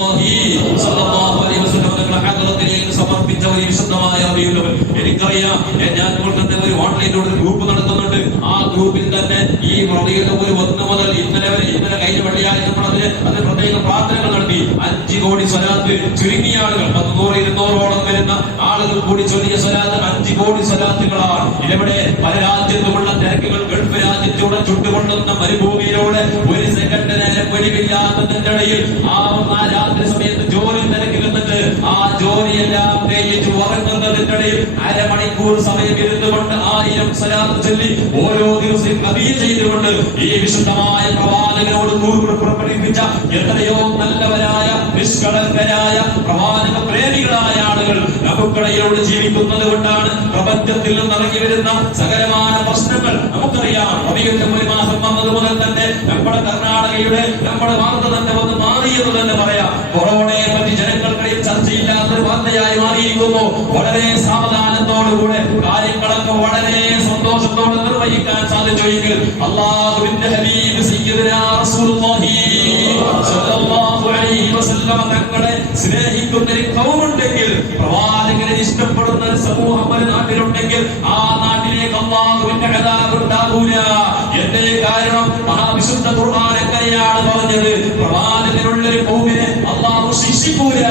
റസൂലുള്ളാഹി സ്വല്ലല്ലാഹു അലൈഹി വസല്ലം തങ്ങളുടെ ഹദ്റത്തിലേക്ക് സമർപ്പിച്ച ഒരു വിശുദ്ധമായ അറിയുന്നവർ. എനിക്കറിയാം, ഞാൻ തന്നെ ഒരു ഓൺലൈനിലൂടെ ഗ്രൂപ്പ് നടത്തുന്നുണ്ട്. ആ ഗ്രൂപ്പിൽ തന്നെ ഈ റബീഉൽ അവ്വൽ 1 മുതൽ ഇന്നലെ കഴിഞ്ഞ വെള്ളിയാഴ്ച അതിന് പ്രത്യേക പ്രാർത്ഥനകൾ നടത്തി. 5 കോടി സ്വലാത്ത് ചുരുങ്ങിയ ആളുകൾ 100-200ഓളം വരുന്ന ആളുകൾ കൂടി ചൊല്ലിയ സ്വലാത്ത് 5 കോടി സ്വലാത്തുകളാണ്. ഇവിടെ പല രാജ്യത്തുമുള്ള തിരക്കുകൾ, ഗൾഫ് രാജ്യത്തൂടെ ചുട്ടുകൊള്ളുന്ന മരുഭൂമിയിലൂടെ ഒരു സെക്കൻഡ് നേരം വെളിവില്ലാത്തതിന്റെ ഇടയിൽ ആ രാത്രി സമയത്ത് ജോലി തിരക്കിൽ നിന്നിട്ട് ആ ജോലിയെല്ലാം കഴിഞ്ഞിട്ട് ഉറങ്ങുന്നതിന്റെ ഇടയിൽ അരമണിക്കൂർ സമയം ഇരുന്നുകൊണ്ട് 1000 സ്വലാത്ത് ചൊല്ലി ഓരോ ദിവസവും നബിയെ ചെയ്തുകൊണ്ട് ഈ വിശുദ്ധമായ പ്രവാചകനോട് പുറപ്പെടുവിപ്പിച്ച എത്രയോ നല്ലവരായ നിഷ്കളങ്കരായ പ്രവാചക പ്രേമികളായ ആളുകൾ നമുക്കിടയിലൂടെ ജീവിക്കുന്നത് കൊണ്ടാണ് പ്രപഞ്ചത്തിൽ നിന്ന് ഇറങ്ങി വരുന്ന സകലമായ പ്രശ്നങ്ങൾ നമുക്കറിയാം. റബീഉൽ അവ്വൽ മാസം വന്നത് മുതൽ തന്നെ നമ്മുടെ കർണാടകയുടെ നമ്മുടെ വാർത്ത തന്നെ വന്ന് മാറിയെന്ന് തന്നെ പറയാം. കൊറോണയെ പറ്റി ജനങ്ങൾക്കിടയിൽ ചർച്ചയില്ലാത്തൊരു വാർത്തയായി മാറിയിരിക്കുന്നു. വളരെ സാവധാനത്തോടുകൂടെ കാര്യങ്ങളൊക്കെ വളരെ സന്തോഷത്തോടെ നിർവഹിക്കാൻ സാധിച്ചുവെങ്കിൽ അല്ലാഹുവിന്റെ ഹബീബ് സയ്യിദുനാ റസൂലുള്ളാഹി സ്വല്ലല്ലാഹു അലൈഹി വസല്ലം തങ്ങളെ സ്നേഹിക്കുന്ന ഒരു ഖൗമുണ്ടെങ്കിൽ, പ്രവാചകനെ ഇഷ്ടപ്പെടുന്ന ഒരു സമൂഹം ഒരു നാട്ടിലുണ്ടെങ്കിൽ ആ നാട്ടിലേക്ക് അല്ലാഹുവിന്റെ അദാബ് ഉണ്ടാകൂല. എന്തേ കാരണം? മഹാവിശുദ്ധ ഖുർആൻ എങ്ങനെയാണ് പറഞ്ഞത്? പ്രവാചകനുള്ള ഒരു ഖൗമിനെ അല്ലാഹു ശിക്ഷിക്കൂല.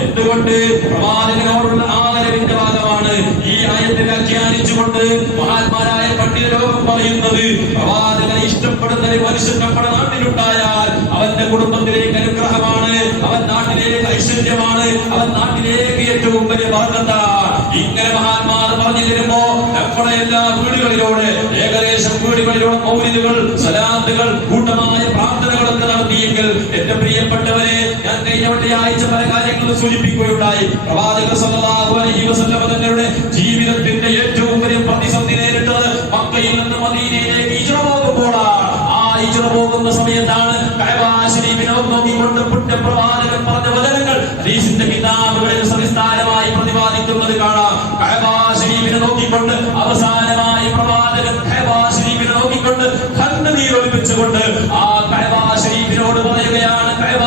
എന്തുകൊണ്ട്? പ്രവാചകനോടുള്ള ആദരവിന്റെ ഭാഗമാണ്. ഈ ആയത്തെ വ്യാഖ്യാനിച്ചുകൊണ്ട് മഹാന്മാരായ പണ്ഡിത ലോകം പറയുന്നത്, പ്രവാചകനെ ഇഷ്ടപ്പെടുന്ന ഒരു മനുഷ്യൻ നമ്മുടെ നാട്ടിലുണ്ടായാൽ അവന്റെ കുടുംബത്തിലേക്ക് അനുഗ്രഹമാണ്, അവൻ നാട്ടിലേക്ക് ഐശ്വര്യമാണ്, അവൻ നാട്ടിലേക്ക് ഏറ്റവും വലിയ ബർക്കത്താണ്. ഇങ്ങനെ മഹാന്മാർ പറഞ്ഞു തരുമ്പോ നമ്മുടെ എല്ലാ വീടുകളിലൂടെ ഏകദേശം വീടുകളിലൂടെ മൗലിദുകൾ, സലാത്തുകൾ, കൂട്ടമായ പ്രാർത്ഥനകളൊക്കെ നടത്തിയെങ്കിൽ എന്റെ പ്രിയപ്പെട്ടവരെ, ഞാൻ കഴിഞ്ഞ വെള്ളിയാഴ്ച പല കാര്യങ്ങളും സൂചിപ്പിക്കുകയുണ്ടായി. പ്രവാചകർ സ്വല്ലല്ലാഹു അലൈഹി വസല്ലം തങ്ങളുടെ ജീവിതത്തിന്റെ ഏറ്റവും വലിയ പ്രതിസന്ധി നേരിട്ടത് മക്കയിൽ നിന്ന് മദീനയിലേക്ക് ഹിജ്റ പോകുമ്പോഴാണ്. ആ ഹിജ്റ പോകുന്ന സമയത്താണ് കഅബ ശരീഫിനെ നോക്കിക്കൊണ്ട് പ്രവാചകൻ പറഞ്ഞ വചനങ്ങൾ ഹദീസിന്റെ കിതാബുകളിൽ സവിസ്താരമായി പ്രതിപാദിക്കുന്നത് കാണാം. കഅബ ശരീഫിനെ നോക്കിക്കൊണ്ട് അവസാനമായി പ്രവാചകൻ കഅബ ശരീഫിനെ നോക്കിക്കൊണ്ട് കണ്ണുനീർ ഒലിപ്പിച്ചുകൊണ്ട് ആ കഅബ ശരീഫിനോട് പറയുകയാണ്, കഅബ,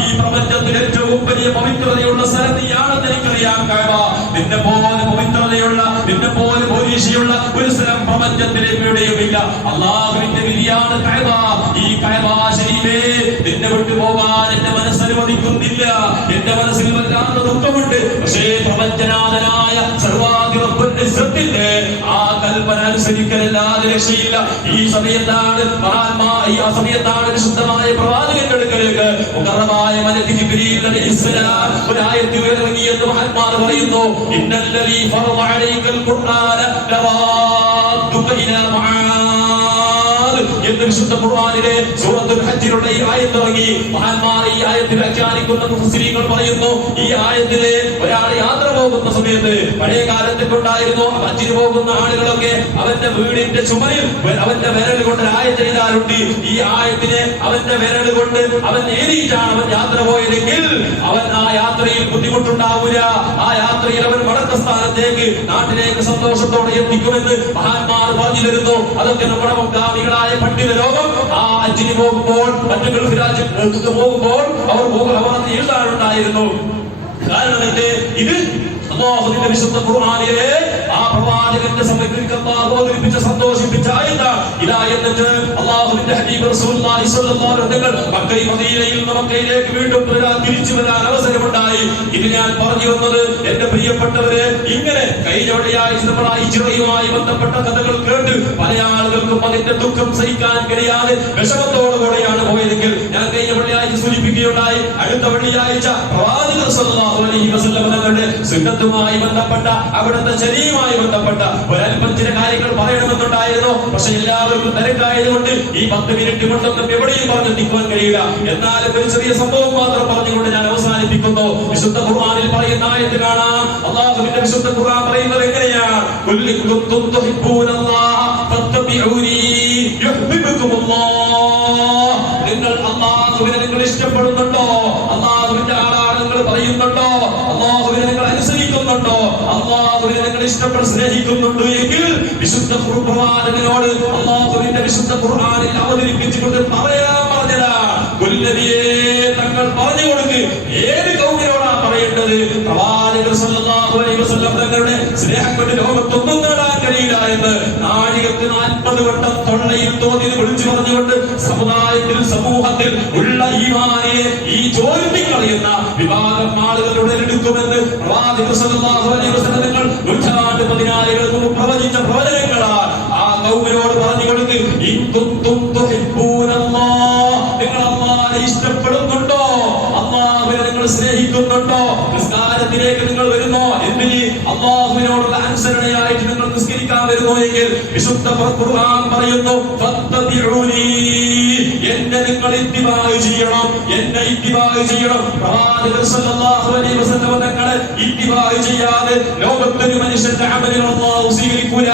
ഈ പ്രപഞ്ചത്തിൽ ഏറ്റവും വലിയ പവിത്രതയുള്ള സ്ഥലം നീയാണെന്ന് എനിക്കറിയാം. കഅബ, നിന്നെ പോലെ പവിത്രതയുള്ള, നിന്നെ പോലെ പോലീശയുള്ള ഒരു സ്ഥലം പ്രപഞ്ചത്തിൽ എവിടെയുമില്ല. അല്ലാഹുവിന്റെ വിധിയാണ് കഅബ. ഈ കഅബ ശരീഫേ, നിന്നെ വിട്ടു പോകാൻ എന്റെ മനസ്സനുവദിക്കുന്നില്ല. എന്റെ മനസ്സിൽ വല്ലാത്ത ദുഃഖമുണ്ട്. പക്ഷേ പ്രപഞ്ചനാഥനായ സർവാധിപന്റെ സത്യത്തിന്റെ ആ കൽപ്പന അനുസരിക്കലല്ലാതെ രക്ഷയില്ല. ഈ സമയത്താണ് വിശുദ്ധമായ പ്രവാചകന്റെ അടുക്കലേക്ക് മുഖറമായ മലക്ക് ജിബ്രീൽ അലൈഹിസ്സലാം ഒരു ആയത്ത് ഇറങ്ങിയെന്ന് മഹാന്മാർ പറയുന്നു. ഇന്നല്ലദീ ഫറദ അലൈക്കൽ ഖുർആന ലറാദ്ദുക ഇലാ മുആദ് എന്ന് വിശുദ്ധ ഖുർആനിലെ സൂറത്തുൽ ഹജ്ജിലുള്ള ഈ ആയത്ത് ഇറങ്ങി. മഹാന്മാർ ഈ ആയത്ത് വ്യാഖ്യാനിക്കുന്ന മുഫസ്സിരീങ്ങൾ പറയുന്നു, ഈ ആയത്തിലെ ഒരാൾ യാത്ര പോകുന്ന സമയത്ത് പഴയ കാലത്തൊക്കെ ഉണ്ടായിരുന്നു, ഹജ്ജിന് പോകുന്ന ആളുകളൊക്കെ അവന്റെ വീടിന്റെ ചുമരിൽ അവന്റെ വിരൽ കൊണ്ട് ആയത്ത് എഴുതാറുണ്ട്. ഈ ആയത്തിനെ അവന്റെ വിരൽ കൊണ്ട് അവൻ എഴുതിയിട്ടാണ് അവൻ യാത്ര പോയതെങ്കിൽ അവൻ ആ യാത്രയിൽ ബുദ്ധിമുട്ടുണ്ടാവില്ല. ആ യാത്രയിൽ അവൻ മടക്ക സ്ഥാനത്തേക്ക്, നാട്ടിലേക്ക് സന്തോഷത്തോടെ എത്തിക്കുമെന്ന് മഹാന്മാർ പറഞ്ഞു തരുന്നു. അതൊക്കെ നമ്മുടെ മുൻഗാമികളായ പണ്ഡിത ലോകം ആ ഹജ്ജിന് പോകുമ്പോൾ, മറ്റു ഗൾഫ് രാജ്യങ്ങൾക്ക് പോകുമ്പോൾ അവർ അത് എഴുതാറുണ്ടായിരുന്നു. കാരണം ഇത് അല്ലാഹുവിന്റെ വിശുദ്ധ ഖുർആനിലെ ആ പ്രവാചകന്റെ സമയത്ത് അല്ലാഹു അവതരിപ്പിച്ച സന്തോഷിപ്പിച്ച ആയത്താണ്. ഇതാ എന്നിട്ട് അല്ലാഹുവിന്റെ ഹബീബ് റസൂലുള്ളാഹി സ്വല്ലല്ലാഹു അലൈഹി വസല്ലം മക്കയിൽ മദീനയിൽ നിന്ന് മക്കയിലേക്ക് വീണ്ടും തിരിച്ചു വരാൻ അവസരമുണ്ടായി. ഇത് ഞാൻ പറഞ്ഞു വന്നത് എന്റെ പ്രിയപ്പെട്ടവരെ, ഇങ്ങനെ കഴിഞ്ഞ വെള്ളിയാഴ്ച നമ്മൾ ഹിജ്റയുമായി ബന്ധപ്പെട്ട കഥകൾ കേട്ട് പല ആളുകൾക്കും അതിന്റെ ദുഃഖം സഹിക്കാൻ കഴിയാതെ വിഷമത്തോടുകൂടെയാണ് പോയതെങ്കിൽ ഞാൻ കഴിഞ്ഞ വെള്ളിയാഴ്ച സൂചിപ്പിക്കുകയുണ്ടായി. അടുത്ത വെള്ളിയാഴ്ച പ്രവാചകർ സ്വല്ലല്ലാഹു അലൈഹി വസല്ലം തങ്ങളുടെ സുന്നത്തുമായി ബന്ധപ്പെട്ട, അവിടുത്തെ ശരീരവുമായി ബന്ധപ്പെട്ട ഒരൽപ്പം ചില കാര്യങ്ങൾ പറയണമെന്നുണ്ടായിരുന്നു. പക്ഷെ എല്ലാവർക്കും തിരക്കായതുകൊണ്ട് ഈ 10 മിനിറ്റ് കൊണ്ടൊന്നും എവിടെയും പറഞ്ഞെത്തിക്കുവാൻ കഴിയില്ല. എന്നാലും ഒരു ചെറിയ സംഭവം മാത്രം പറഞ്ഞുകൊണ്ട് ഞാൻ അവസാനിപ്പിക്കുന്നു. വിശുദ്ധ ഖുർആനിൽ പറയുന്ന ആയത്ത് കാണാം. അല്ലാഹുവിന്റെ വിശുദ്ധ ഖുർആൻ പറയുന്നത് എങ്ങനെയാണ്? ഖുൽ ഇൻ കുൻതും തുഹിബ്ബൂനല്ലാഹ ഫത്തബിഊനി യുഹ്ബിബുകുമുല്ലാഹ്. നിങ്ങൾ അല്ലാഹുവിനെ നിങ്ങൾ ഇഷ്ടപ്പെടുന്നുണ്ടോ? അല്ലാഹുവിന്റെ ആളാണ് നിങ്ങൾ പറയുന്നുണ്ടോ? അല്ലാഹുവിനെ നിങ്ങൾ അനുസരിക്കുന്നുണ്ടോ? അല്ലാഹുവിനെ നിങ്ങൾ ഇഷ്ടപ്പെട്ട് സ്നേഹിക്കുന്നുണ്ടോ എങ്കിൽ വിശുദ്ധ ഖുർആനിനോട് അല്ലാഹുവിന്റെ വിശുദ്ധ ഖുർആനിൽ അവതരിപ്പിച്ചുകൊണ്ട് പറയാൻ പറഞ്ഞതാണ്. തങ്ങൾ പറഞ്ഞു കൊടുക്ക്. ഏത് കൗമിനോടാ പറയേണ്ടത്? പ്രവാചകർ സല്ലല്ലാഹു അലൈഹി വസല്ലം തങ്ങളുടെ സ്നേഹം കൊണ്ട് ലോകത്തൊന്നും നേടാൻ കഴിയില്ല എന്ന് നാഴികക്ക് 40 വട്ടം തൊള്ളയിൽ തോന്നിയത് വിളിച്ചു പറഞ്ഞുകൊണ്ട് സമൂഹത്തിൽ ഉള്ള ഈമാനിയെ ഈ ചോർത്തിക്കളയുന്ന വിഭാഗം ആളുകളുടെ എടുക്കുമെന്ന് പ്രവാചകർ സല്ലല്ലാഹു അലൈഹി വസല്ലം തങ്ങൾ നൂറ്റാണ്ട് പതിനായിരങ്ങൾക്ക് മുമ്പ് പ്രവചിച്ച പ്രവചനങ്ങളാണ്. ആ കൗമിനോട് പറഞ്ഞു കൊടുക്ക്, ഇൻ കുന്തും തുഹിബ്ബൂനല്ലാഹ്, നിങ്ങൾ അല്ലാഹുവിനെ ഇഷ്ടപ്പെടുന്നുണ്ടോ? അല്ലാഹുവിനെ നിങ്ങൾ സ്നേഹിക്കുന്നുണ്ടോ? നിസ്കാരത്തിലേക്ക് നിങ്ങൾ വരുന്നോ? എന്തിന്? അല്ലാഹുവിനോടുള്ള അനുസരണയായിട്ട് നിങ്ങൾ നിസ്കരിക്കാൻ വരുന്നു എങ്കിൽ വിശുദ്ധ ഖുർആൻ പറയുന്നു, ഫത്തബിഊനി, എന്നെ നിങ്ങൾ ഇത്തിബാഅ് ചെയ്യണം, എന്നെ ഇത്തിബാഅ് ചെയ്യണം. പ്രവാചകർ സല്ലല്ലാഹു അലൈഹി വസല്ലം തങ്ങളെ ഇത്തിബാഅ് ചെയ്യാതെ ലോകത്തൊരു മനുഷ്യന്റെ അമലുകൾ അല്ലാഹു സ്വീകരിക്കൂല.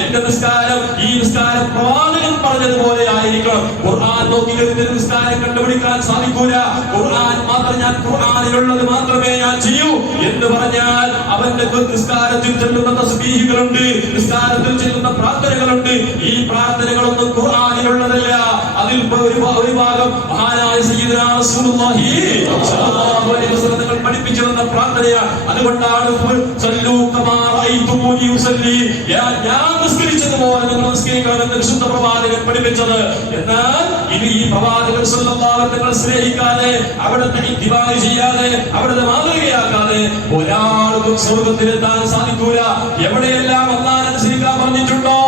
എന്റെ നിസ്കാരം, ഈ നിസ്കാരം പ്രവാചകൻ പറഞ്ഞതുപോലെ ആയിരിക്കണം. ഖുർആൻ നോക്കി നിസ്കാരം കണ്ടുപിടിക്കാൻ സാധിക്കൂല. ഖുർആൻ മാത്രം, ഞാൻ ഖുർആനിലുള്ളത് മാത്രമേ ഞാൻ ചെയ്യൂ എന്ന് പറഞ്ഞാൽ അവന്റെ നിസ്കാരത്തിൽ ചെല്ലുന്ന തസ്ബീഹുകളുണ്ട്, നിസ്കാരത്തിൽ ചെല്ലുന്ന പ്രാർത്ഥനകളുണ്ട്. ഈ പ്രാർത്ഥനകളൊന്നും ഖുർആനിലുള്ളതല്ല. അതിൽ ഒരു ഭാഗം മഹാനായ സയ്യിദുനാ റസൂലുള്ളാഹി സ്വല്ലല്ലാഹു അലൈഹി വസല്ലം തങ്ങൾ പഠിപ്പിച്ചു തന്ന പ്രാർത്ഥനയാണ്. അതുകൊണ്ടാണ് സല്ലൂ കമാ റഅയ്തുമൂനി ഉസല്ലി, ഞാൻ നിസ്കരിച്ചതുപോലെ നിങ്ങൾ നിസ്കരിക്കണമെന്ന് വിശുദ്ധ പ്രവാചകൻ പഠിപ്പിച്ചത്. എന്നാൽ ഇത് ഈ പ്രവാചകൻ സല്ലല്ലാഹു അലൈഹി വസല്ലം സ്നേഹിക്കാതെ, അവിടുത്തെ ഇത്തിബാഅ് ചെയ്യാതെ, അവിടുത്തെ മാതൃകയാക്കാതെ ഒരാൾക്കും സ്വർഗ്ഗത്തിലെത്താൻ സാധിക്കൂല. എവിടെയെല്ലാം അല്ലാഹുവിനെ അനുസരിക്കാൻ പറഞ്ഞിട്ടുണ്ടോ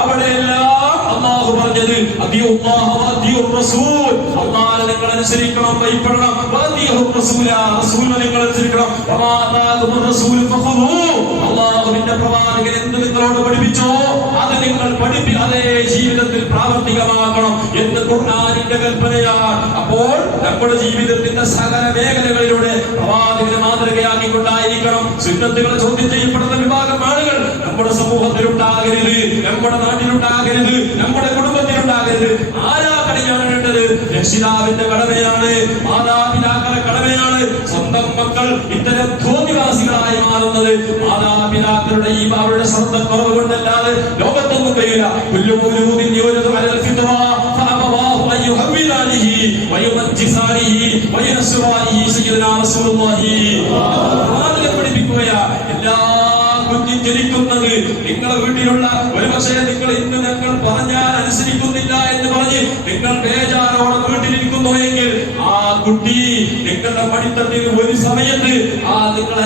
അവിടെയെല്ലാം അല്ലാഹു പറഞ്ഞത് അതിയുല്ലാഹ വഅതിയുർ റസൂൽ, അല്ലാഹുവിനെ നിങ്ങൾ അനുസരിക്കണം, ഭയപ്പെടണം. വഅതിയുർ റസൂല, റസൂലിനെ നിങ്ങൾ അനുസരിക്കണം. വമാ ആതാകുർ റസൂൽ ഫഖുദൂ, അല്ലാഹുവിന്റെ പ്രവാചകൻ എന്ത് നിങ്ങളോട് പഠിപ്പിച്ചോ അത് നിങ്ങൾ അതേ ജീവിതത്തിൽ പ്രാവർത്തികമാക്കണം എന്ന് ഖുർആനിന്റെ കൽപ്പനയാണ്. അപ്പോൾ നമ്മുടെ ജീവിതത്തിന്റെ സകല മേഖലകളിലൂടെ പ്രവാചകനെ മാതൃകയാക്കിക്കൊണ്ടായിരിക്കണം. സുന്നത്തുകൾ ചോദ്യം ചെയ്യപ്പെടുന്ന വിഭാഗം ആളുകൾ നമ്മുടെ സമൂഹത്തിലുണ്ടാകരുത്, നമ്മുടെ നാട്ടിലുണ്ടാകരുത്, നമ്മുടെ കുടുംബത്തിലുണ്ടാകരുത്. ആരാ കണിയാണേണ്ടത്? രക്ഷിതാവിന്റെ കടമയാണ്, മാതാപിതാക്കളുടെ കടമയാണ്. സ്വന്തം മക്കൾ ഇത്തരം ധോനിവാസികളായി മാറുന്നത് മാതാപിതാക്കളുടെ ഈ അവരുടെ ശ്രദ്ധക്കുറവ് കൊണ്ടല്ലാതെ ലോകത്തൊന്നും കഴിയില്ല. എല്ലാ കുഞ്ഞും ജനിക്കുന്നത് നിങ്ങളുടെ വീട്ടിലുള്ള ഒരു പക്ഷേ നിങ്ങൾ ഇന്ന് ഞങ്ങൾ പറഞ്ഞാൽ അനുസരിക്കുന്നില്ല എന്ന് പറഞ്ഞ് നിങ്ങൾ ബേജാറോടെ വീട്ടിലിരിക്കുന്നു എങ്കിൽ ആ കുട്ടി നിങ്ങളുടെ പഠിത്തത്തിൽ ഒരു സമയത്ത് നിങ്ങൾ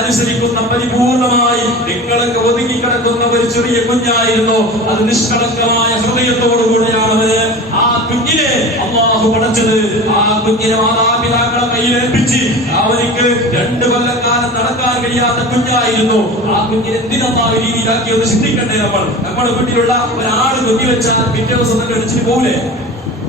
അനുസരിക്കുന്ന പരിപൂർണമായി നിങ്ങളൊക്കെ ഒതുങ്ങിക്കിടക്കുന്ന ഒരു ചെറിയ കുഞ്ഞായിരുന്നു. അത് നിഷ്കളങ്കമായ ഹൃദയത്തോടുകൂടെയാണ് ആ കുഞ്ഞിനെ അല്ലാഹു പഠിച്ചത്. ആ കുഞ്ഞിനെ മാതാപിതാക്കളെ കയ്യിലേൽപ്പിച്ച് അവർക്ക് 2 കൊല്ലക്കാലം നടക്കാൻ കഴിയാത്ത കുഞ്ഞായിരുന്നു. ആ കുഞ്ഞിനെ എന്തിനാ രീതിയിലാക്കിയത് ചിന്തിക്കണ്ടേ? നമ്മുടെ വീട്ടിലുള്ള ഒരാള് കുഞ്ഞി വെച്ചാൽ പിറ്റേ ദിവസം തന്നെ അടിച്ചിട്ട് പോകില്ലേ?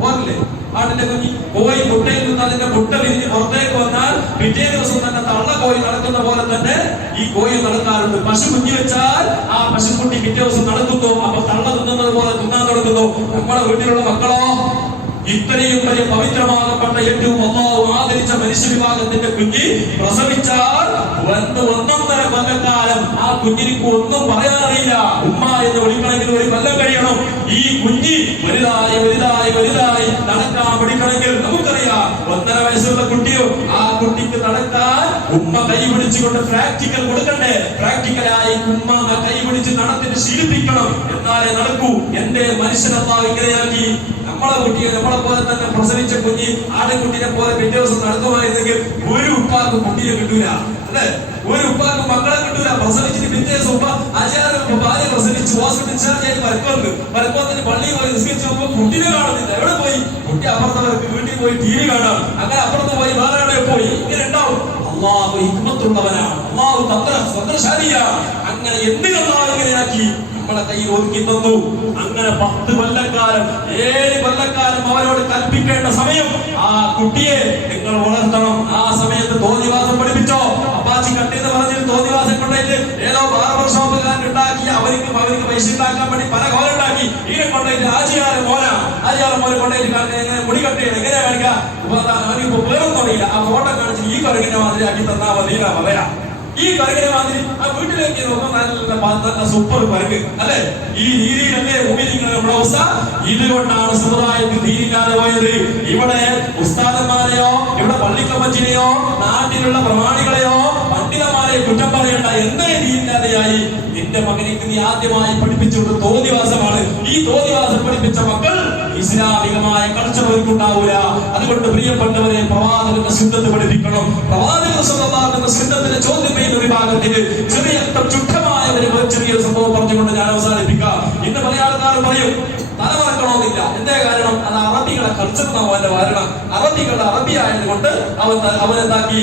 പോകില്ലേ? ആടിന്റെ കുഞ്ഞി കോഴി മുട്ടയിൽ നിന്ന് അതിന്റെ മുട്ട വിരിഞ്ഞ് പുറത്തേക്ക് വന്നാൽ പിറ്റേ ദിവസം തന്നെ തള്ള കോഴി നടക്കുന്ന പോലെ തന്നെ ഈ കോഴി നടക്കാറുണ്ട്. പശു കുഞ്ഞി വെച്ചാൽ ആ പശുക്കുട്ടി പിറ്റേ ദിവസം നടക്കുന്നു. അപ്പൊ തള്ള തിന്നുന്നത് പോലെ തിന്നാൻ തുടങ്ങുന്നു. നമ്മുടെ വീട്ടിലുള്ള മക്കളോ ഇത്രയും വലിയ പവിത്രമാകപ്പെട്ട ഏറ്റവും അല്ലാഹു ആദരിച്ച മനുഷ്യ വിഭാഗത്തിന്റെ കുഞ്ഞി പ്രസവിച്ചാൽ 1.5 കൊല്ലക്കാലം ആ കുഞ്ഞിനിക്ക് ഒന്നും പറയാനറിയില്ല. ഉമ്മ എന്ന് വിളിക്കണമെങ്കിൽ 1 കൊല്ലം കഴിയണം. ഈ കുഞ്ഞി വലുതായി വലുതായി വലുതായി നടക്കാൻ പഠിക്കണമെങ്കിൽ നമുക്കറിയാം 1.5 വയസ്സുള്ള കുട്ടിയോ ആ കുട്ടിക്ക് നടക്കാൻ ഉമ്മ കൈ പിടിച്ചുകൊണ്ട് പ്രാക്ടിക്കൽ കൊടുക്കണ്ടേ? പ്രാക്ടിക്കലായി ഉമ്മ കൈ പിടിച്ച് നടത്തിന് ശീലിപ്പിക്കണം, എന്നാലേ നടക്കൂ. എന്റെ മനുഷ്യനല്ലാ ഇങ്ങനെയാക്കി നമ്മളെ കുട്ടിയെ നമ്മളെ പോലെ തന്നെ പ്രസവിച്ച കുഞ്ഞി ആടുകുട്ടിനെ പോലെ പിറ്റേ ദിവസം നടക്കുമായിരുന്നെങ്കിൽ ഒരു ഉപ്പാക്ക് കുട്ടിയെ കിട്ടൂല, അല്ലെ? ഒരു ഉപ്പാക്ക് മക്കളെ കിട്ടൂല. പ്രസവിച്ചിട്ട് പിറ്റേ ദിവസം ഉപ്പ ആചാരം ഭാര്യ പ്രസവിച്ച് ഹോസ്പിറ്റൽ ഡിസ്ചാർജ് മരക്കോത്തിന് പള്ളിയിൽ പോയി നിസ്കരിച്ച് നോക്കുമ്പോ കുട്ടിനെ കാണുന്നില്ല. എവിടെ പോയി? കുട്ടി അപ്പുറത്തവർക്ക് വീട്ടിൽ പോയി TV കാണാം. അങ്ങനെ അപ്പുറത്ത് പോയി വേറെ എവിടെ പോയി? ഇങ്ങനെ ഉണ്ടാവും. അല്ലാഹു ഹിക്മത്തുള്ളവനാണ്, അല്ലാഹു തന്ത്രശാലിയാണ്. അങ്ങനെ എന്തിനാ ഇങ്ങനെയാക്കി നമ്മളെ കയ്യിൽ ഒതുക്കി തന്നു. അങ്ങനെ 10 കൊല്ലക്കാലം 7 കൊല്ലക്കാലം അവരോട് കൽപ്പിക്കേണ്ട സമയം ആ കുട്ടിയെ നിങ്ങൾ വളർത്തണം. ആ സമയത്ത് തോന്നിവാസം പഠിപ്പിച്ചോ? അപ്പാച്ചി കട്ടിന്ന് പറഞ്ഞിട്ട് തോന്നിവാസം കൊണ്ടായിട്ട് ഏതോ ബാർബർ ഷോപ്പുകാരൻ ഉണ്ടാക്കി അവർക്ക് പൈസ ഉണ്ടാക്കാൻ വേണ്ടി പല കോലുണ്ടാക്കി ഇതിനെ കൊണ്ടായിട്ട് ആചാരം മോനെ കൊണ്ടായിട്ട് എങ്ങനെ മുടി കട്ട് ചെയ്യണം, എങ്ങനെയാ കാണിക്കാം? അവനിപ്പോ വേറൊന്നും അറിയില്ല. ആ ഫോട്ടോ കാണിച്ച് ഈ കൊരങ്ങിന്റെ മാതിരി ആക്കി തന്നാ മതി പറയാ. ഈ പരകിനെ മാതിരി ആ വീട്ടിലേക്ക് നല്ല സൂപ്പർ പരക് അല്ലെ? ഈ രീതിയിലല്ലേ നമ്മുടെ അവസ്ഥ? ഇതുകൊണ്ടാണ് സമുദായത്തിൽ തീരില്ലാതെ പോയത്. ഇവിടെ ഉസ്താദന്മാരെയോ ഇവിടെ പള്ളി കമ്മിറ്റിനെയോ നാട്ടിലുള്ള പ്രമാണികളെയോ പണ്ഡിതന്മാരെ കുറ്റം പറയേണ്ട. എന്തേ തീരില്ലാതെയായി? നിന്റെ മകനിക്ക് നീ ആദ്യമായി പഠിപ്പിച്ചുകൊണ്ട് തോന്നിവാസമാണ്. ഈ തോന്നിവാസം പഠിപ്പിച്ച മക്കൾ ഇസ്ലാമികമായ കൾച്ചർ അവർക്കുണ്ടാവൂല. അതുകൊണ്ട് പ്രിയപ്പെട്ടവരെ, പ്രവാചകന്റെ സുന്നത്ത് പഠിപ്പിക്കണം. പ്രവാചകൻ സ്വല്ലല്ലാഹു അലൈഹി വസല്ലത്തിന്റെ ചോദ്യം ചെയ്യുന്ന വിഭാഗത്തിന് ചെറിയ ചുട്ടമായ ഒരു ചെറിയൊരു സംഭവം പറഞ്ഞുകൊണ്ട് ഞാൻ അവസാനിപ്പിക്കാം. ഇന്ന് പല ആൾക്കാരും പറയും തലമറക്കണമെന്നില്ല. എന്തേ കാരണം? അത് അറബികളെ കൾച്ചർ അവന്റെ വരണം. അറബികളുടെ അറബി ആയതുകൊണ്ട് അവനെന്താക്കി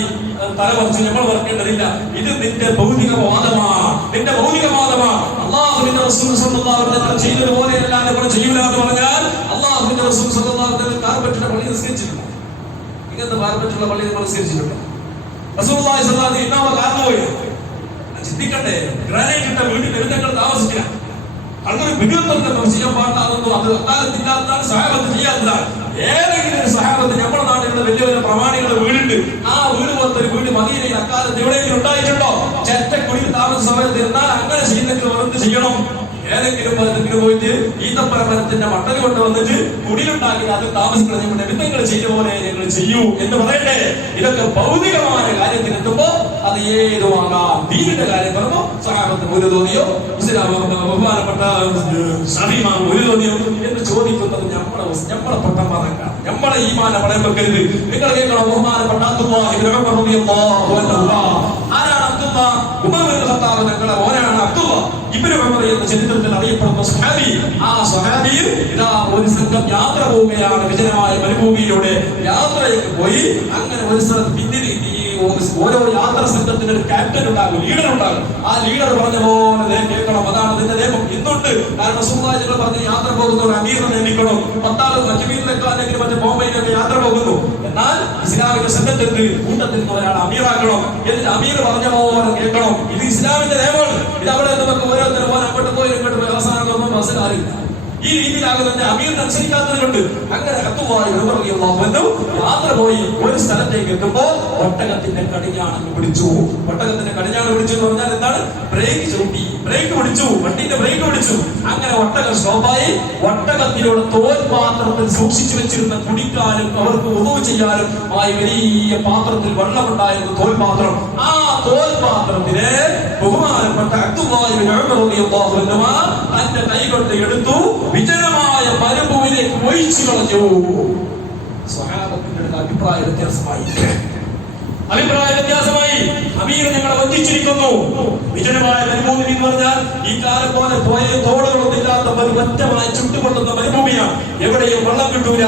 തലമറിച്ച് നമ്മൾ മറക്കേണ്ടതില്ല. ഇത് നിന്റെ ഭൗതികവാദമാണ്, നിന്റെ ഭൗതികവാദമാണ്. അല്ലാഹുവിന്റെ റസൂൽ സ്വല്ലല്ലാഹു അലൈഹി വസല്ലം ചെയ്തതുപോലെയല്ല നമ്മൾ ചെയ്യൂല എന്ന് പറഞ്ഞാൽ അല്ലാഹുവിന്റെ റസൂൽ സ്വല്ലല്ലാഹു അലൈഹി വസല്ലം കാർപ്പറ്റിന്റെ പള്ളി നിസ്കരിച്ചിട്ടുണ്ട്. ഇങ്ങനത്തെ കാർപ്പറ്റുള്ള പള്ളി നമ്മൾ നിസ്കരിച്ചിട്ടുണ്ട്. റസൂലുള്ളാഹി സ്വല്ലല്ലാഹു അലൈഹി വസല്ലം കാരണം പോയി ചിന്തിക്കട്ടെ. ഗ്രാനൈറ്റ് ഇട്ട വീട്ടിൽ പെരുന്തങ്ങൾ താമസിക്കില്ല. അങ്ങനെ വിടുന്നൊക്കെ ചെയ്യാൻ പാടാതൊന്നും അത് അക്കാലത്തില്ലാത്തതാണ്, സഹാബത്ത് ചെയ്യാത്തതാണ്. ഏതെങ്കിലും ഒരു സഹാബത്ത് നമ്മുടെ നാട്ടിലുള്ള വലിയ വലിയ പ്രമാണികളുടെ വീടുണ്ട്. ആ വീട് പോലത്തെ ഒരു വീട് മദീനയിൽ അക്കാലത്ത് എവിടെയെങ്കിലും ഉണ്ടായിട്ടുണ്ടോ? ചെറ്റക്കുടിയിൽ താമസ സമയത്ത് എന്നാൽ അങ്ങനെ ചെയ്യുന്നെങ്കിൽ എന്ത് ചെയ്യണം? ഏതെങ്കിലും മരത്തിന് പോയിട്ട് ഈത്തപ്പഴ മരത്തിന്റെ മട്ടൽ കൊണ്ട് വന്നിട്ട് കുടിലുണ്ടാക്കി അത് താമസിക്കണം. നമ്മുടെ വിധങ്ങൾ ചെയ്ത പോലെ ഞങ്ങൾ ചെയ്യൂ എന്ന് പറയട്ടെ. ഇതൊക്കെ ഭൗതികമായ കാര്യത്തിനെത്തുമ്പോ അത് ഏതുമാകാം. ദീനിന്റെ കാര്യം പറയുമ്പോ സഹാബത്ത് ഒരു തോന്നിയോ, ഇസ്ലാം ബഹുമാനപ്പെട്ട ഷഫീമാൻ ഒരു തോന്നിയോ എന്ന് ചോദിക്കുന്നത് നമ്മളെ പൊട്ടന്മാരല്ല. നമ്മളെ ഈമാൻ പറയാൻ വെക്കരുത്. നിങ്ങൾ കേൾക്കണം. ബഹുമാനപ്പെട്ട അബ്ദുല്ലാഹ് ഇബ്നു ഉമർ റളിയല്ലാഹു അൻഹു. ആരാണ് അബ്ദുല്ലാഹ്? ഉമർ ഇബ്നു ഖത്താബ് തങ്ങളുടെ മോനാണ് അബ്ദുല്ലാഹ് ഇബ്നു ഉമർ എന്ന ചരിത്രത്തിൽ അറിയപ്പെടുന്ന സ്വഹാബി. ആ സ്വഹാബിയിൽ ഇതാ ഒരു സംഘം യാത്ര പോവുകയാണ്. വിജനമായ മരുഭൂമിയിലൂടെ യാത്രയ്ക്ക് പോയി. അങ്ങനെ ഒരു സ്ഥലത്ത് പിന്നിൽ ഓരോ യാത്രാ സംഘത്തിന് ഒരു ക്യാപ്റ്റൻ ഉണ്ടാകും, ലീഡർ ഉണ്ടാകും. ആ ലീഡർ പറഞ്ഞ പോലെ കേൾക്കണം. അതാണ് അതിന്റെ നിയമം ഇന്നുണ്ട്. കാരണം റസൂലുള്ളാഹി പറഞ്ഞ് യാത്ര പോകുന്നവർ അമീറിനെ നിയമിക്കണം. പത്താളും അജ്മീറിലേക്കോ അല്ലെങ്കിൽ മറ്റേ ബോംബെയിലൊക്കെ യാത്ര പോകുന്നു. എന്നാൽ ഇസ്ലാമിക സംഘത്തിന്റെ കൂട്ടത്തിൽ നിന്ന് ഒരാൾ അമീറാക്കണം. എന്നിട്ട് അമീർ പറഞ്ഞ പോലെ കേൾക്കണം. ഇത് ഇസ്ലാമിന്റെ നിയമമാണ്. ഇത് അവിടെ നമുക്ക് ഓരോരുത്തരും അങ്ങോട്ട് പോയി ഇങ്ങോട്ട് പോയി അവസാനം ഒന്നും മനസ്സിലാറില്ല. ഈ രീതിയിലാകുന്ന അമീറിന് അനുസരിക്കാത്തതുകൊണ്ട് അങ്ങനെ യാത്ര പോയി ഒരു സ്ഥലത്തേക്ക് എത്തുമ്പോൾ ഒട്ടകത്തിന്റെ കടിഞ്ഞാണ് പിടിച്ചു. ഒട്ടകത്തിന്റെ കടിഞ്ഞാണ് പിടിച്ചു എന്ന് പറഞ്ഞാൽ എന്താണ്? ബ്രേക്ക് ചവിട്ടി, ബ്രേക്ക് പിടിച്ചു, വണ്ടിന്റെ ബ്രേക്ക് പിടിച്ചു. അങ്ങനെ ഒട്ടകം സ്റ്റോപ്പായി. ഒട്ടകത്തിലൂടെ തോൽപാത്രത്തിൽ സൂക്ഷിച്ചു വെച്ചിരുന്ന കുടിക്കാനും അവർക്ക് ഉദവ് ചെയ്യാനും ആയി വലിയ പാത്രത്തിൽ വെള്ളമുണ്ടായിരുന്നു, തോൽപാത്രം. ആ തോൽപാത്രത്തിനെ ബഹുമാനപ്പെട്ട അബ്ദുല്ലാഹി ഇബ്നു ഉമർ റളിയല്ലാഹു അൻഹു തന്റെ കൈകൊണ്ട് എടുത്തു വിജനമായ മരുഭൂമിയിലേക്ക് ഒഴിച്ചു കളഞ്ഞു. സ്വഹാബത്തിന്റെ അഭിപ്രായ വ്യത്യാസമായി. അമീർ ഞങ്ങളെ വഞ്ചിച്ചിരിക്കുന്നു. വിജനമായ മരുഭൂമി എന്ന് പറഞ്ഞാൽ ഈ കാലം പോലെ പോയ തോടുകളൊന്നും ഇല്ലാത്ത ഒറ്റമായി ചുട്ടുകൊള്ളുന്ന മരുഭൂമിയാണ്. എവിടെയും വെള്ളം കിട്ടൂല.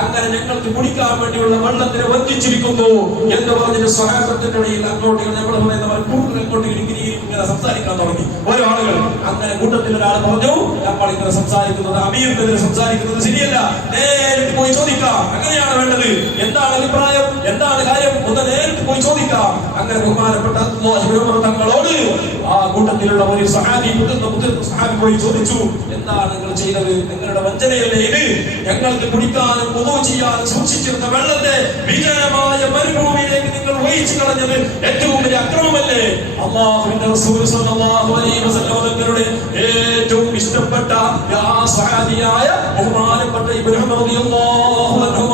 അങ്ങനെ ഞങ്ങൾക്ക് കുടിക്കാൻ വേണ്ടിയുള്ള വെള്ളത്തിനെ വഞ്ചിച്ചിരിക്കുന്നു എന്ന് പറഞ്ഞിട്ട് സ്വഹാബത്തിന്റെ ഇടയിൽ അങ്ങോട്ട് നമ്മൾ അങ്ങോട്ട് ഇങ്ങനെ സംസാരിക്കാൻ തുടങ്ങി ഓരോ ആളുകൾ. അങ്ങനെ കൂട്ടത്തിൽ ഒരാൾ പറഞ്ഞു, നമ്മൾ ഇങ്ങനെ സംസാരിക്കുന്നത് അമീറിനെതിരെ സംസാരിക്കുന്നത് ശരിയല്ല, നേരിട്ട് പോയി ചോദിക്കാം. അങ്ങനെയാണ് വേണ്ടത്. എന്താണ് അഭിപ്രായം, എന്താണ് കാര്യം, ഒന്ന് നേരിട്ട് പോയി ചോദിക്കാം. അങ്ങനെ ബഹുമാനപ്പെട്ട തങ്ങളോട് ആ കൂട്ടത്തിലുള്ള ഒരു സഹാബി പോയി ചോദിച്ചു, എന്താണ് നിങ്ങൾ ചെയ്തത്? നിങ്ങളുടെ വഞ്ചനയല്ലേ ഇത്? ഞങ്ങൾക്ക് കുടിക്കാനും ഉദവ് ചെയ്യാനും സൂക്ഷിച്ചിരുന്ന വെള്ളത്തെ വിജനമായ മരുഭൂമിയിലേക്ക് നിങ്ങൾ ഒഴിച്ചു കളഞ്ഞത് ഏറ്റവും വലിയ അക്രമമല്ലേ? അല്ലാഹുവിന്റെ റസൂൽ സ്വല്ലല്ലാഹു അലൈഹി വസല്ലം തങ്ങളുടെ ഏറ്റവും ഇഷ്ടപ്പെട്ട സഹാബിയായ ബഹുമാനപ്പെട്ട ഇബ്നു ഉമർ റളിയല്ലാഹു അൻഹു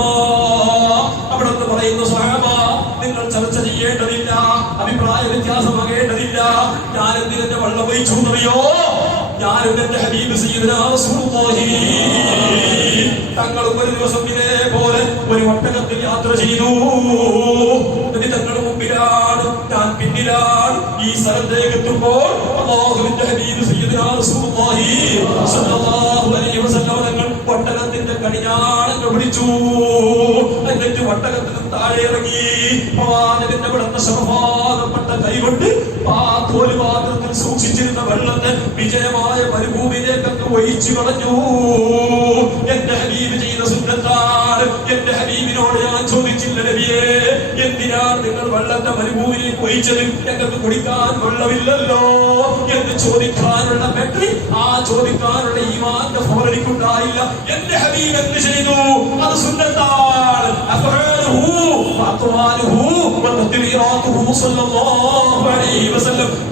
അവിടെ പറയുന്ന സ്വഹാബ, നിങ്ങൾ ചർച്ച ചെയ്യേണ്ടതില്ല, അഭിപ്രായ വ്യത്യാസമാകേണ്ടതില്ല. ഞാൻ എന്തിനെ വെള്ളം ഒഴിച്ചു എന്നറിയോ? ഞാൻ എന്റെ ഹബീബ് സയ്യിദുനാ റസൂലുള്ളാഹി തങ്ങൾ ഒരു ദിവസം ഇതേപോലെ ഒരു ഒട്ടകത്തിൽ യാത്ര ചെയ്തു. തങ്ങളുടെ മുമ്പിലാണ്, ഞാൻ പിന്നിലാണ്. ഈ സ്ഥലത്തേക്ക് എത്തുമ്പോൾ അല്ലാഹുവിന്റെ ഹബീബ് സയ്യിദുനാ റസൂലുള്ളാഹി സ്വല്ലല്ലാഹു അലൈഹി വസല്ലം തങ്ങൾ ഒട്ടകത്തിന്റെ കടിഞ്ഞാണങ്ങൾ പിടിച്ചു. എന്നിട്ട് ഒട്ടകത്തിൽ താഴെ ഇറങ്ങി പ്രവാചകന്റെ വിളന്ന ശറഫാകപ്പെട്ട കൈകൊണ്ട് പാത്രത്തിൽ സൂക്ഷിച്ചിരുന്ന വെള്ളത്തെ വിജയമായ മരുഭൂമിയിലേക്ക് ഒഴിച്ചു കളഞ്ഞു. എന്റെ ഹബീബ് ചെയ്ത സുന്നത്താണ്. എന്റെ ഹബീബിനോട് ഞാൻ ചോദിച്ചില്ല, നബിയേ എന്തിനാണ് നിങ്ങൾ വെള്ളത്തെ മരുഭൂമിയിലേക്ക് ഒഴിച്ചത്? ഞങ്ങൾക്ക് കുടിക്കാൻ വെള്ളമില്ലല്ലോ എന്ന് ചോദിക്കാനുള്ള ബെറ്ററി, ആ ചോദിക്കാനുള്ള ഈമാന്റെ ഫോറടിക്കുണ്ടായില്ല. എന്റെ ഹബീബ് എന്ത് ചെയ്തു? അത് സുന്നത്താണ്.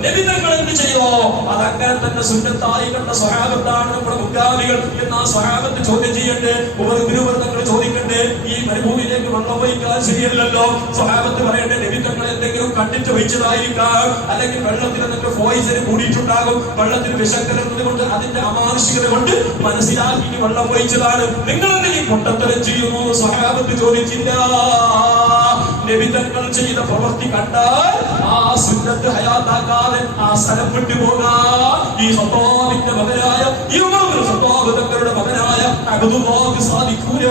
നബി തങ്ങൾ എന്ത് ചെയ്യോ അതങ്ങനെ തന്നെ സുന്നത്തായി കണ്ട സ്വഹാബത്താണ് നമ്മുടെ മുൻഗാമികൾ എന്ന് ആ സ്വഹാബത്ത് ചോദ്യം ചെയ്യണ്ടേ? തങ്ങൾ ചോദിക്കണ്ടേ? ഈ മരുഭൂമിയിലേക്ക് വെള്ളം വഹിക്കാൻ ശരിയല്ലല്ലോ. സ്വഹാബത്ത് പറയണ്ടേ നബി തങ്ങൾ എന്തെങ്കിലും കണ്ടിട്ട് വഹിച്ചതായിരിക്കാം, അല്ലെങ്കിൽ വെള്ളത്തിൽ എന്തെങ്കിലും പോയിസന് കൂടിയിട്ടുണ്ടാകും, വെള്ളത്തിൽ വിഷം കലർന്നത് കൊണ്ട് അതിന്റെ അമാനുഷികത കൊണ്ട് മനസ്സിലാക്കി വെള്ളം വഹിച്ചതാണ്. നിങ്ങൾ എന്തെങ്കിലും പൊട്ടത്തരം ചെയ്യുന്നു? സ്വഹാബത്ത് ചോദിച്ചില്ല. നബി തങ്ങൾ ചെയ്ത പ്രവൃത്തി കണ്ടാൽ ആ സുന്നത്ത് ഹയാത്താക്കാതെ ആ സ്ഥലം വിട്ടു പോകാൻ ഈ ഖത്താബിന്റെ മകനായ തങ്ങളുടെ മകനായ അബ്ദുല്ലാഹ് സാദിഖൂല.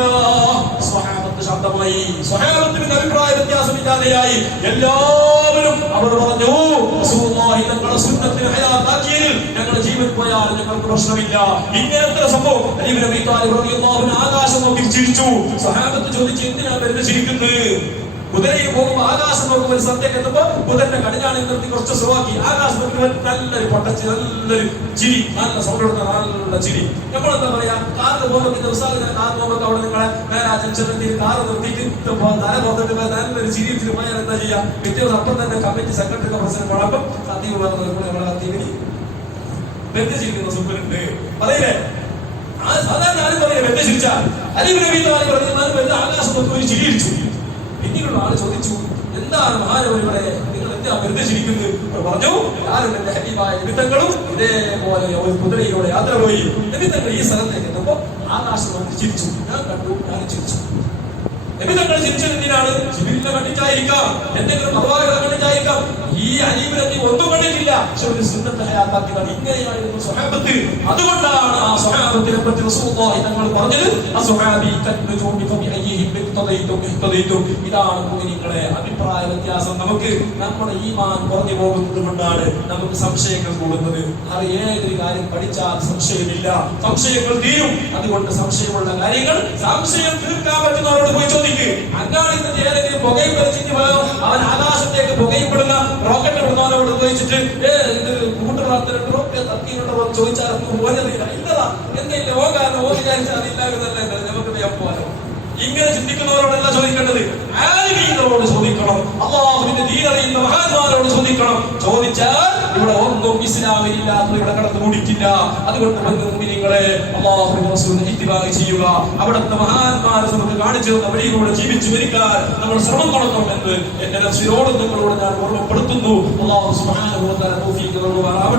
സ്വഹാബത്ത് ശബ്ദമായി, സ്വഹാബത്തിന് അഭിപ്രായ വ്യത്യാസമില്ലാതെയായി. എല്ലാവരും അവർ പറഞ്ഞു റസൂലുള്ളാഹി തങ്ങളുടെ സുന്നത്തിന് ഹയാത്താക്കിയതിൽ ഞങ്ങളുടെ ജീവൻ പോയാൽ ഞങ്ങൾക്ക് പ്രശ്നമില്ല. ഇങ്ങനത്തെ സംഭവം അലി അബീ താലിബ് റളിയല്ലാഹു അൻഹു ആകാശം നോക്കി ചിരിച്ചു. സ്വഹാബത്ത് ചോദിച്ചു, എന്തിനാ വെറുതെ ചിരിക്കുന്നത്? കുതിരയിൽ പോകുമ്പോൾ ആകാശം നോക്കുമ്പോൾ ഒരു സന്ധ്യക്ക് എത്തുമ്പോ കുതിരന്റെ കടിഞ്ഞാണിൽ നിർത്തി കുറച്ച് സ്ലോവാക്കി ആകാശം നോക്കുമ്പോൾ നല്ലൊരു പൊട്ടച്ചി, നല്ലൊരു ചിരി, നല്ല സൗണ്ട് എടുത്ത നല്ല ചിരി. നമ്മളെന്താ പറയാ, കാറിൽ പോകുമ്പോൾ കാർ പോകുമ്പോൾ അവിടെ നിങ്ങളെ നേരെ ജംഗ്ഷനിൽ കാറ് നിർത്തിയിട്ട് തല പുറത്തിട്ട് നല്ലൊരു ചിരി ഇച്ചിരി പോയാൽ എന്താ ചെയ്യാം? വ്യത്യാസം അപ്പം തന്നെ കമ്മിറ്റി സെക്രട്ടറി പ്രസിഡന്റ് കുഴപ്പം സദ്യ ബന്ധിച്ചിരിക്കുന്ന സുഖനുണ്ട് പറയില്ലേ? ആ സാധാരണ ആരും പറയാം ബന്ധിച്ചിരിച്ചാൽ അലി അബീ താലിബ് റളിയല്ലാഹു അൻഹു ആകാശം നോക്കി ഒരു ചിരി ഇടിച്ചു. പിന്നീടുള്ള ആള് ചോദിച്ചു, എന്താണ് മഹാനവരുടെ നിങ്ങൾ എന്താ വെറുതെ ചിരിക്കുന്നത്? പറഞ്ഞു, ഞാനും എന്റെ ഹബീബായ നിമിത്തങ്ങളും ഇതേപോലെ ഒരു കുതിരയിലൂടെ യാത്ര പോയി. നിമിത്തങ്ങൾ ഈ സ്ഥലത്തേക്ക് എത്തുമ്പോ ആകാശം നോക്കി ചിരിച്ചു. ഞാൻ കണ്ടു, ഞാൻ ചിരിച്ചു. നിമിത്തങ്ങൾ ചിരിച്ചത് എന്തിനാണ്? ജിബിലിനെ കണ്ടിട്ടായിരിക്കാം, എന്തെങ്കിലും മതവാദികളെ കണ്ടിട്ടായിരിക്കാം. ഈ അലീബിനെ ഒന്നും കണ്ടിട്ടില്ല. പക്ഷെ ഒരു സുന്നത്ത് ഹയാത്താക്കിയതാണ്. ഇങ്ങനെയായിരുന്നു സ്വഹാബത്ത്. അതുകൊണ്ടാണ് ആ സ്വഹാബത്തിനെ പറ്റി റസൂലുള്ളാഹി തങ്ങൾ പറഞ്ഞത്, അസ്ഹാബി തദ്ജൂബി ഫബിഅയ്യിഹിം ഇഖ്തദൈതും ഇഖ്തദൈതും. ഇതാണ് മുഅ്മിനീങ്ങളെ അഭിപ്രായ വ്യത്യാസം. നമുക്ക് നമ്മുടെ ഈമാൻ കുറഞ്ഞു പോകുന്നത് കൊണ്ടാണ് നമുക്ക് സംശയങ്ങൾ കൂടുന്നത്. അത് ഏതൊരു കാര്യം പഠിച്ചാൽ സംശയമില്ല, സംശയങ്ങൾ തീരും. അതുകൊണ്ട് സംശയമുള്ള കാര്യങ്ങൾ സംശയം തീർക്കാൻ പറ്റുന്നവരോട് പോയി ചോദിക്കും. അങ്ങാടിന്റെ ഏതെങ്കിലും പുകയും വലിച്ചിട്ട് പോയോ അവൻ ആകാശത്തേക്ക് പുകയപ്പെടുന്ന റോക്കറ്റ് വിടുന്നവരോട് ചോദിച്ചിട്ട് ഇത് കൂട്ടുപ്രാർത്ഥനോ തർക്കീനുണ്ടോ ചോദിച്ചാൽ ഓരറിയില്ല. ഇല്ലതാ എന്തില്ല ഓ കാരണം ഓ വിചാരിച്ചാൽ അതില്ലാകുന്നല്ല നമുക്ക് പോലെ. ഇങ്ങനെ ചിന്തിക്കുന്നവരോടല്ല ചോദിക്കേണ്ടത്, ആലിമീങ്ങളോട് ചോദിക്കണം, അല്ലാഹുവിന്റെ ദീൻ അറിയുന്ന മഹാന്മാരോട് ചോദിക്കണം. ചോദിച്ചാൽ ഇവിടെ ഒന്നും ഇസ്ലാമിലില്ലാത്ത ഇവിടെ കടന്നു കൂടിക്കില്ല. അതുകൊണ്ട് മുഅ്മിനീങ്ങളെ അല്ലാഹുവിന്റെ റസൂലിനെ ഇത്തിബാ ചെയ്യുക. അവിടുത്തെ മഹാന്മാരെ നമുക്ക് കാണിച്ചു തന്ന വഴിയിലൂടെ ജീവിച്ചു മരിക്കാൻ നമ്മൾ ശ്രമം നടത്തണമെന്ന് എന്റെ നഫ്സിനോട് നിങ്ങളോട് ഞാൻ ഓർമ്മപ്പെടുത്തുന്നു. അല്ലാഹു സുബ്ഹാനഹു വ തആല തൗഫീഖ് നൽകുമാറാവട്ടെ.